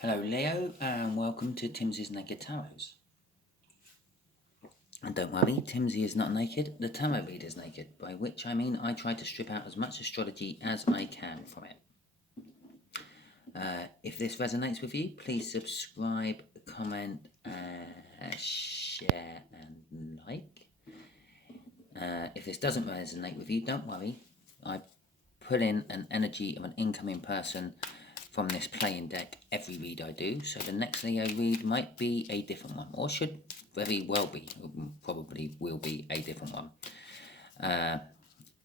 Hello Leo and welcome to Timsy's Naked Tarots. And don't worry, Timsy is not naked, the tarot reader is naked, by which I mean I try to strip out as much astrology as I can from it. If this resonates with you, please subscribe, comment, share and like. If this doesn't resonate with you, don't worry, I put in an energy of an incoming person from this playing deck every read I do, so the next Leo read might be a different one, or should very well be, probably will be a different one.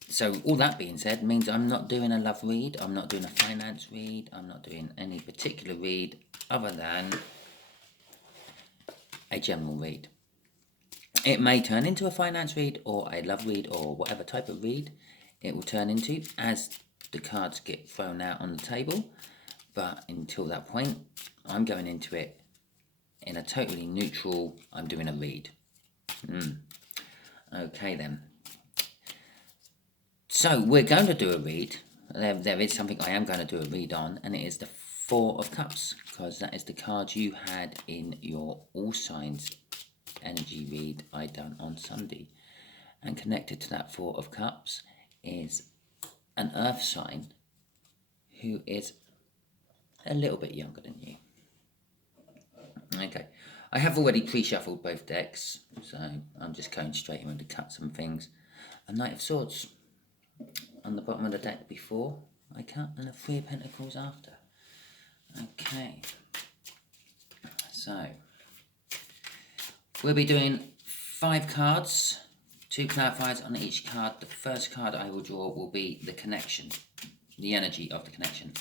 So all that being said means I'm not doing a love read, I'm not doing a finance read, I'm not doing any particular read other than a general read. It may turn into a finance read or a love read or whatever type of read it will turn into as the cards get thrown out on the table. But until that point, I'm going into it in a totally neutral, I'm doing a read. Okay then. So we're going to do a read. There is something I am going to do a read on, and it is the Four of Cups, because that is the card you had in your All Signs energy read I done on Sunday. And connected to that Four of Cups is an earth sign who is a little bit younger than you. Okay, I have already pre-shuffled both decks, so I'm just going straight in to cut some things. A Knight of Swords on the bottom of the deck before I cut, and a Three of Pentacles after. Okay, so we'll be doing 5 cards, 2 clarifiers on each card. The first card I will draw will be the connection, the energy of the connection,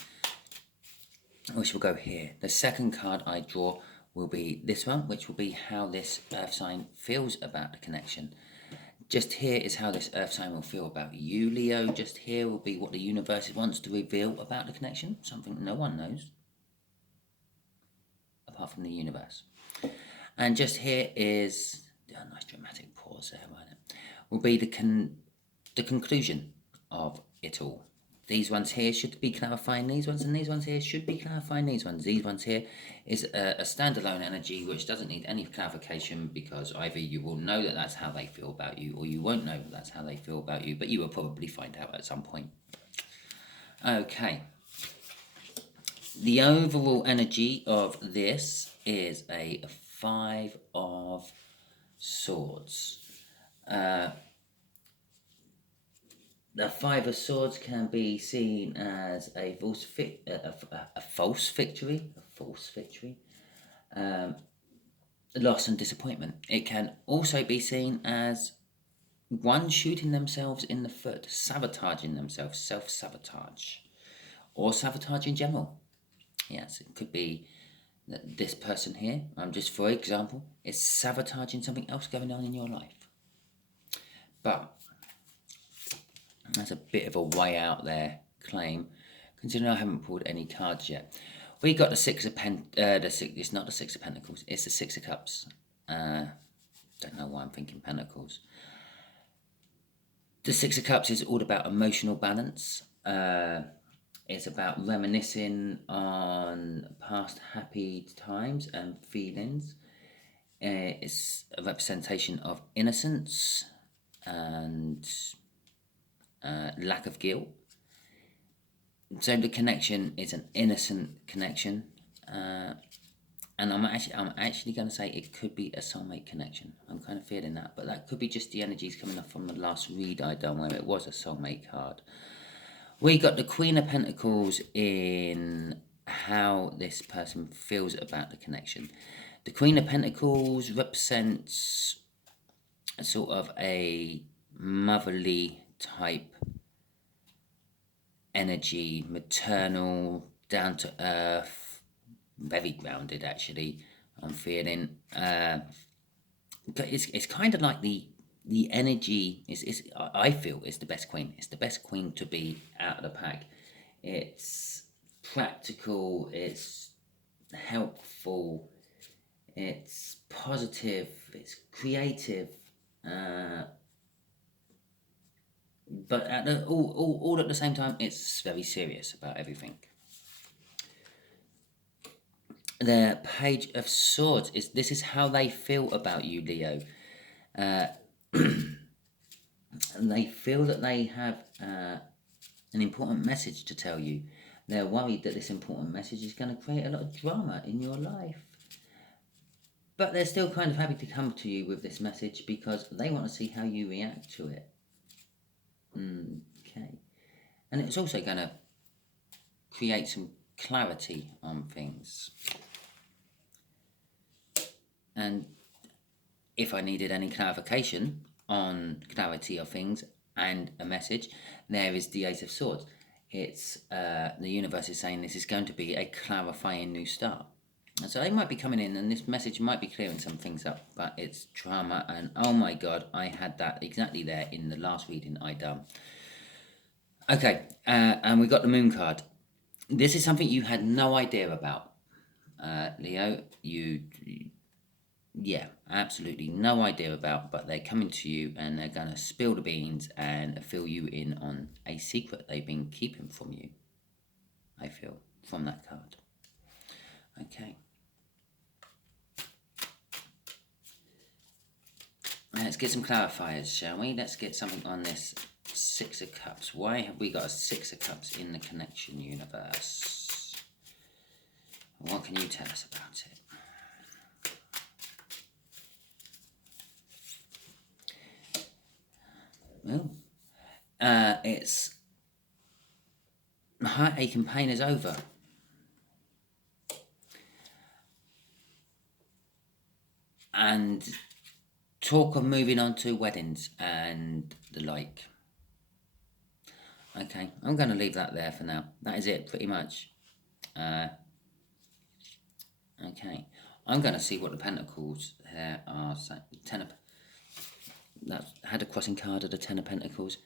which will go here. The second card I draw will be this one, which will be how this earth sign feels about the connection. Just here is how this earth sign will feel about you, Leo. Just here will be what the universe wants to reveal about the connection, something no one knows apart from the universe. And just here is a nice dramatic pause there, right? Will be the conclusion of it all. These ones here should be clarifying these ones, and these ones here should be clarifying these ones. These ones here is a standalone energy which doesn't need any clarification, because either you will know that that's how they feel about you, or you won't know that that's how they feel about you, but you will probably find out at some point. Okay. The overall energy of this is a 5 of Swords. The 5 of Swords can be seen as a false victory, loss and disappointment. It can also be seen as one shooting themselves in the foot, sabotaging themselves, self-sabotage, or sabotage in general. Yes, it could be that this person here, just for example, is sabotaging something else going on in your life. But that's a bit of a way out there claim, considering I haven't pulled any cards yet. We got the it's not the Six of Pentacles, it's the Six of Cups. Don't know why I'm thinking Pentacles. The Six of Cups is all about emotional balance. It's about reminiscing on past happy times and feelings. It's a representation of innocence and lack of guilt. So the connection is an innocent connection, and I'm actually going to say it could be a soulmate connection. I'm kind of feeling that, but that could be just the energies coming up from the last read I done where it was a soulmate card. We got the Queen of Pentacles in how this person feels about the connection. The Queen of Pentacles represents a sort of a motherly type energy, maternal, down to earth, very grounded actually, I'm feeling. It's kind of like the energy is I feel is the best queen. It's the best queen to be out of the pack. It's practical, it's helpful, it's positive, it's creative, but all at the same time, it's very serious about everything. The Page of Swords this is how they feel about you, Leo. They feel that they have an important message to tell you. They're worried that this important message is going to create a lot of drama in your life. But they're still kind of happy to come to you with this message because they want to see how you react to it. Okay. And it's also going to create some clarity on things. And if I needed any clarification on clarity of things and a message, there is the Ace of Swords. It's the universe is saying this is going to be a clarifying new start. And so they might be coming in and this message might be clearing some things up, but it's drama. And oh my God, I had that exactly there in the last reading I done. Okay, and we got the Moon card. This is something you had no idea about, Leo. Yeah, absolutely no idea about, but they're coming to you and they're going to spill the beans and fill you in on a secret they've been keeping from you, I feel, from that card. Okay. Let's get some clarifiers, shall we? Let's get something on this Six of Cups. Why have we got a Six of Cups in the connection universe? What can you tell us about it? Well, it's heartache and pain is over. And talk of moving on to weddings and the like. Okay, I'm going to leave that there for now. That is it, pretty much. Okay, I'm going to see what the Pentacles here are. That had a crossing card of the Ten of Pentacles.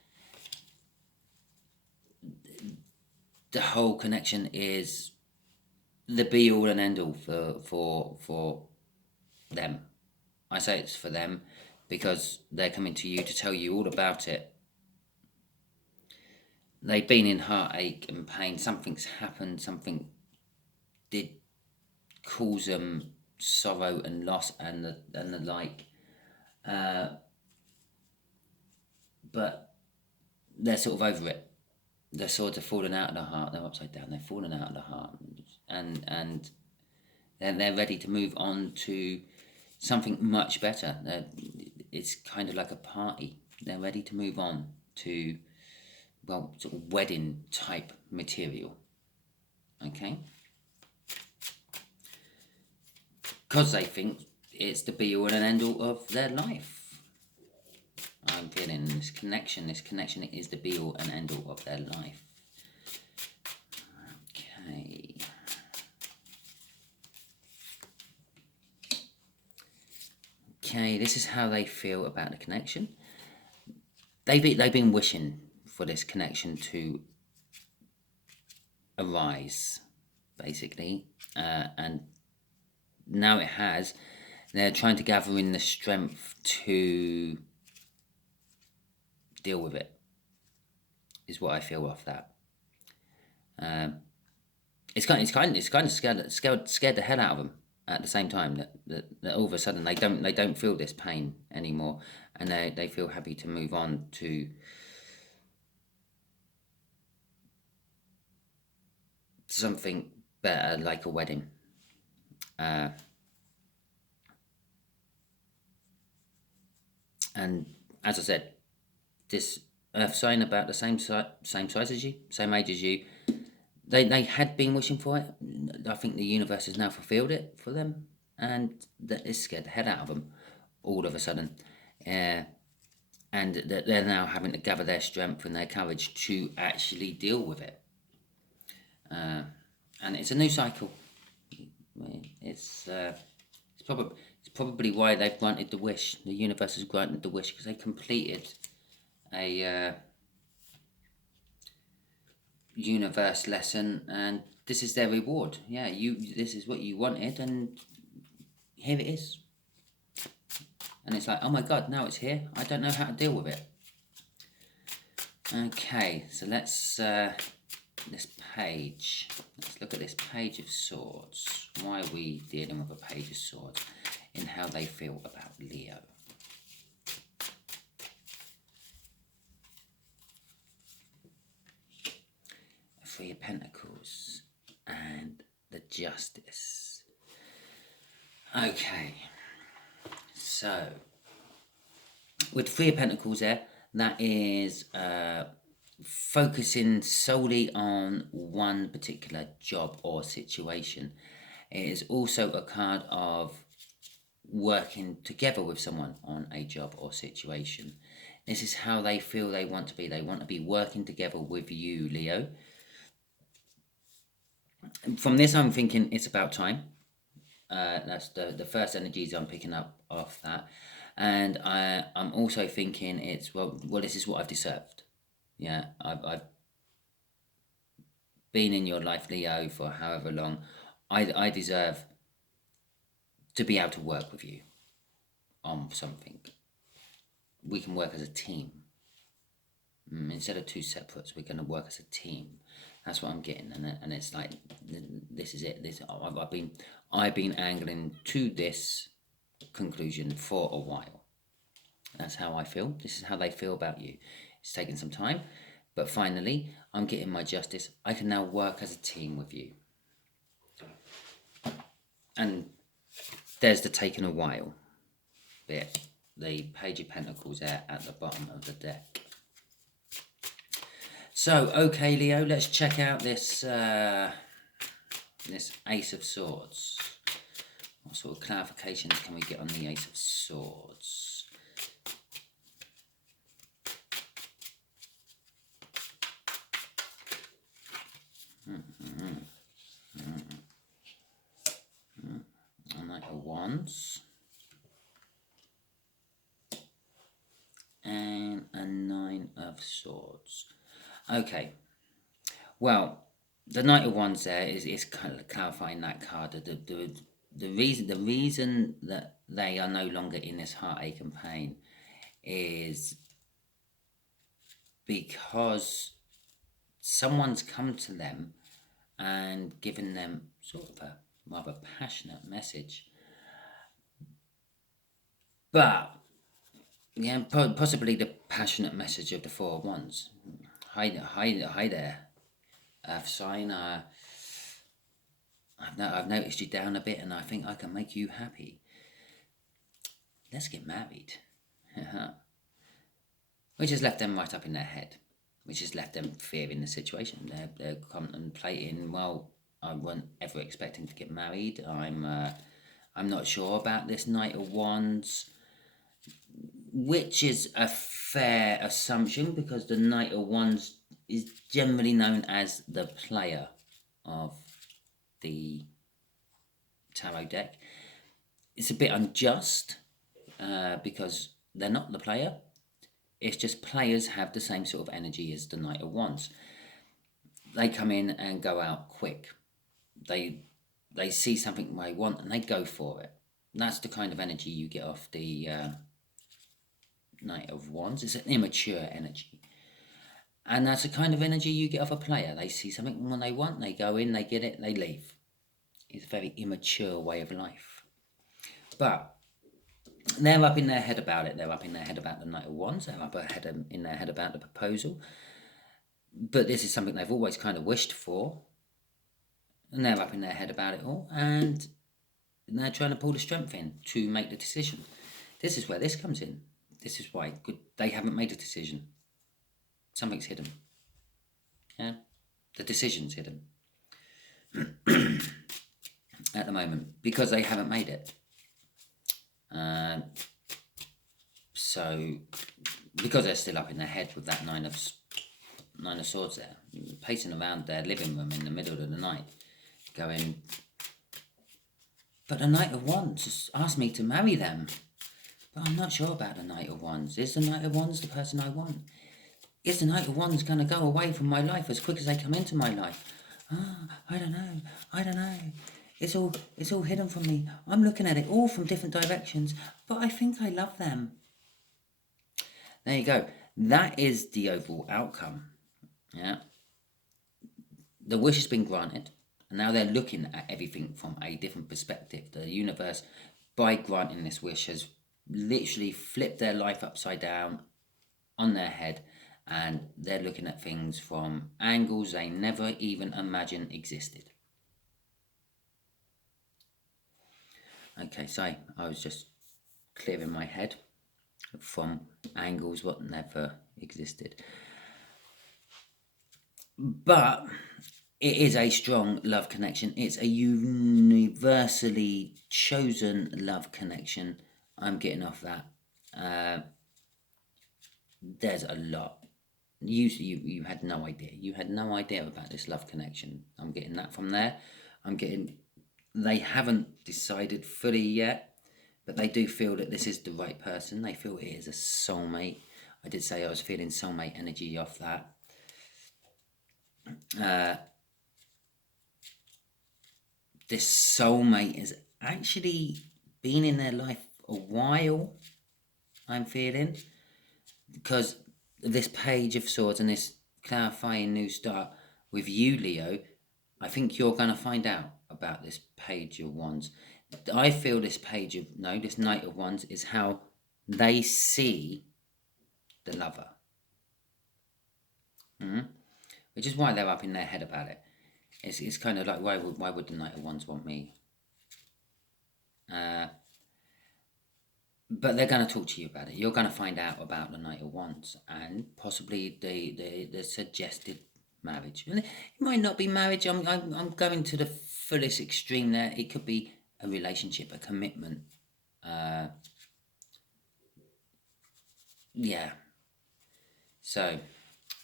The whole connection is the be all and end all for them. I say it's for them because they're coming to you to tell you all about it. They've been in heartache and pain. Something's happened. Something did cause them sorrow and loss and the like. But they're sort of over it. They're sort of falling out of the heart. They're upside down. They're falling out of the heart, and they're ready to move on to something much better. It's kind of like a party. They're ready to move on to, well, sort of wedding type material. Okay? Because they think it's the be all and end all of their life. I'm feeling this connection is the be all and end all of their life. Okay. Okay, this is how they feel about the connection. They've been wishing for this connection to arise, basically, and now it has. They're trying to gather in the strength to deal with it, is what I feel off that. It's kind of scared the hell out of them at the same time that all of a sudden they don't feel this pain anymore, and they feel happy to move on to something better, like a wedding. And as I said, this earth sign about the same size as you, same age as you, they had been wishing for it. I think the universe has now fulfilled it for them, and that it scared the head out of them all of a sudden. And that they're now having to gather their strength and their courage to actually deal with it. And it's a new cycle. It's probably why they've granted the wish. The universe has granted the wish because they completed a universe lesson, and this is their reward. Yeah, this is what you wanted, and here it is. And it's like, oh my God, now it's here. I don't know how to deal with it. Okay, so let's this page. Let's look at this Page of Swords. Why are we dealing with a Page of Swords in how they feel about Leo? Three of Pentacles and the Justice. Okay, so with Three of Pentacles there, that is focusing solely on one particular job or situation. It is also a card of working together with someone on a job or situation. This is how they feel they want to be. They want to be working together with you, Leo. From this, I'm thinking it's about time. That's the first energies I'm picking up off that. And I'm also thinking it's, well, this is what I've deserved. Yeah, I've been in your life, Leo, for however long. I deserve to be able to work with you on something. We can work as a team. Instead of two separates, we're going to work as a team. That's what I'm getting, and it's like, this is it. I've been angling to this conclusion for a while. That's how I feel. This is how they feel about you. It's taken some time, but finally, I'm getting my justice. I can now work as a team with you. And there's the taken a while bit. The Page of Pentacles there at the bottom of the deck. So, okay, Leo, let's check out this this Ace of Swords. What sort of clarifications can we get on the Ace of Swords? Knight of Wands. And a Nine of Swords. Okay. Well, the Knight of Wands there is kind of clarifying that card. The reason that they are no longer in this heartache and pain is because someone's come to them and given them sort of a rather passionate message. But yeah, possibly the passionate message of the Four of Wands. Hi there, Earth sign. I've noticed you down a bit, and I think I can make you happy. Let's get married. Which has left them right up in their head. Which has left them fearing the situation. They're contemplating, well, I wasn't ever expecting to get married. I'm not sure about this Knight of Wands, which is a fair assumption because the Knight of Wands is generally known as the player of the tarot deck. It's a bit unjust because they're not the player. It's just players have the same sort of energy as the Knight of Wands. They come in and go out quick. They see something they want and they go for it. That's the kind of energy you get off the Knight of Wands. It's an immature energy. And that's the kind of energy you get off a player. They see something when they want, they go in, they get it, they leave. It's a very immature way of life. But they're up in their head about it. They're up in their head about the Knight of Wands. They're up in their head about the proposal. But this is something they've always kind of wished for. And they're up in their head about it all. And they're trying to pull the strength in to make the decision. This is where this comes in. This is why they haven't made a decision. Something's hidden. Yeah? The decision's hidden. At the moment. Because they haven't made it. So, because they're still up in their head with that Nine of Swords there, pacing around their living room in the middle of the night, going, but the Knight of Wands just asked me to marry them. But I'm not sure about the Knight of Wands. Is the Knight of Wands the person I want? Is the Knight of Wands going to go away from my life as quick as they come into my life? I don't know. It's all hidden from me. I'm looking at it all from different directions, but I think I love them. There you go. That is the overall outcome. Yeah. The wish has been granted. And now they're looking at everything from a different perspective. The universe, by granting this wish, has literally flipped their life upside down on their head, and they're looking at things from angles they never even imagined existed. Okay, so I was just clearing my head from angles what never existed. But it is a strong love connection. It's a universally chosen love connection. I'm getting off that. There's a lot. You had no idea. You had no idea about this love connection. I'm getting that from there. I'm getting they haven't decided fully yet, but they do feel that this is the right person. They feel it is a soulmate. I did say I was feeling soulmate energy off that. This soulmate has actually been in their life a while, I'm feeling, because this Page of Swords and this clarifying new start with you, Leo. I think you're going to find out about this Page of Wands. I feel this this Knight of Wands is how they see the lover. Which is why they're up in their head about it. It's kind of like, why would the Knight of Wands want me? But they're going to talk to you about it. You're going to find out about the Knight of Wands and possibly the suggested marriage. And it might not be marriage. I'm going to the fullest extreme there. It could be a relationship, a commitment. Yeah. So,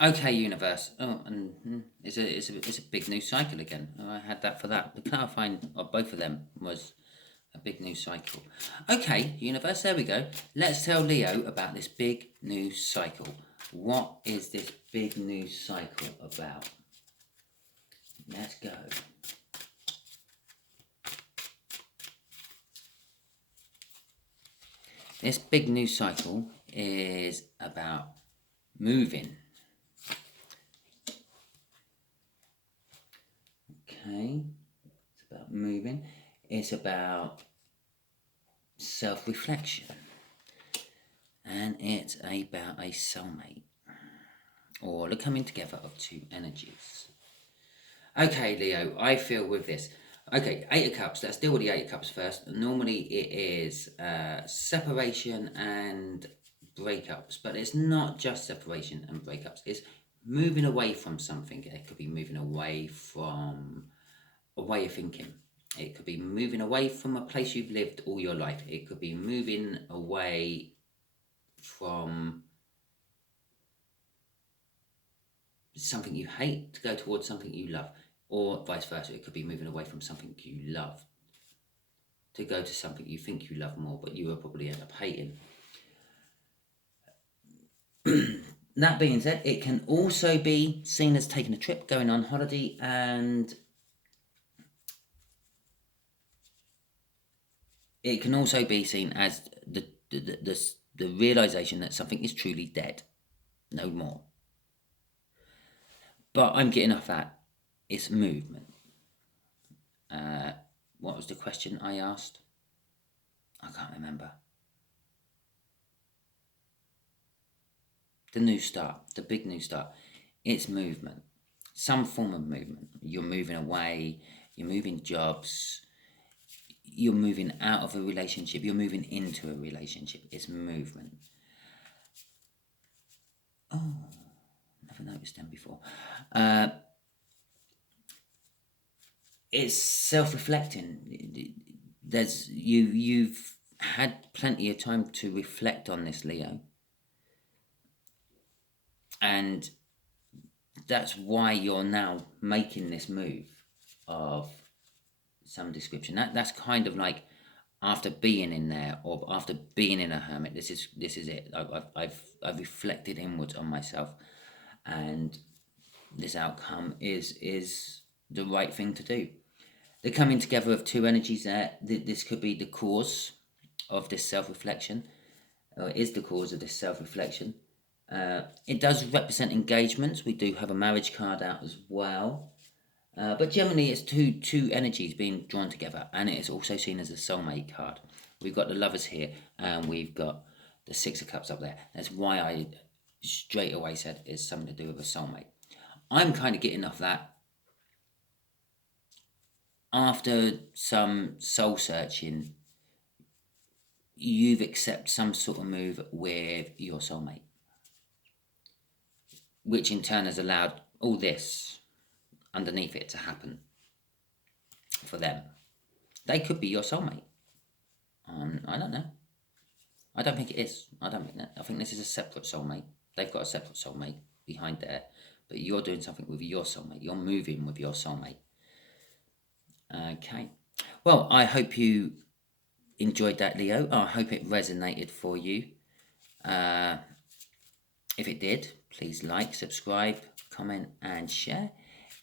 okay, universe. Oh, and it's a big new cycle again. I had that for that. The clarifying of both of them was a big new cycle. Okay, universe, there we go. Let's tell Leo about this big new cycle. What is this big new cycle about? Let's go. This big new cycle is about moving. Okay, it's about moving. It's about self-reflection. And it's about a soulmate. Or the coming together of two energies. Okay, Leo, I feel with this. Okay, Eight of Cups. Let's deal with the Eight of Cups first. Normally it is separation and breakups. But it's not just separation and breakups. It's moving away from something. It could be moving away from a way of thinking. It could be moving away from a place you've lived all your life. It could be moving away from something you hate to go towards something you love, or vice versa. It could be moving away from something you love to go to something you think you love more, but you will probably end up hating. That being said, it can also be seen as taking a trip, going on holiday, and it can also be seen as the realization that something is truly dead, no more. But I'm getting off that. It's movement. What was the question I asked? I can't remember. The new start, the big new start. It's movement. Some form of movement. You're moving away, you're moving jobs, you're moving out of a relationship, you're moving into a relationship. It's movement. Oh, never noticed them before. It's self-reflecting. You've had plenty of time to reflect on this, Leo, and that's why you're now making this move of some description. That's kind of like after being in there or after being in a hermit. This is it. I've reflected inwards on myself, and this outcome is the right thing to do. The coming together of two energies there. This could be the cause of this self-reflection, or is the cause of this self-reflection. It does represent engagements. We do have a marriage card out as well. But generally, it's two energies being drawn together, and it is also seen as a soulmate card. We've got the lovers here, and we've got the Six of Cups up there. That's why I straight away said it's something to do with a soulmate. I'm kind of getting off that after some soul searching. You've accepted some sort of move with your soulmate, which in turn has allowed all this underneath it to happen for them. They could be your soulmate. I don't know. I don't think it is. I don't think that. I think this is a separate soulmate. They've got a separate soulmate behind there, but you're doing something with your soulmate. You're moving with your soulmate. Okay. Well, I hope you enjoyed that, Leo. I hope it resonated for you. If it did, please like, subscribe, comment, and share.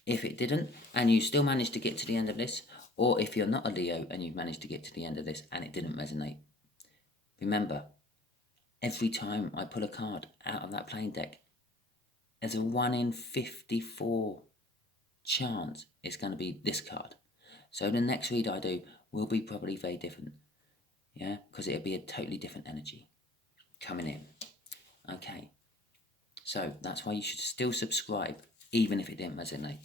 If it didn't, and you still managed to get to the end of this, or if you're not a Leo and you've managed to get to the end of this and it didn't resonate, remember, every time I pull a card out of that playing deck, there's a 1 in 54 chance it's going to be this card. So the next read I do will be probably very different. Yeah, because it'll be a totally different energy coming in. Okay. So that's why you should still subscribe, even if it didn't resonate.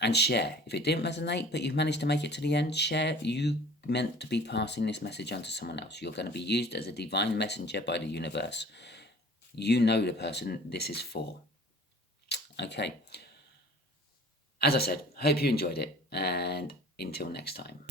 And share. If it didn't resonate, but you've managed to make it to the end, share. You meant to be passing this message on to someone else. You're going to be used as a divine messenger by the universe. You know the person this is for. Okay. As I said, hope you enjoyed it, and until next time.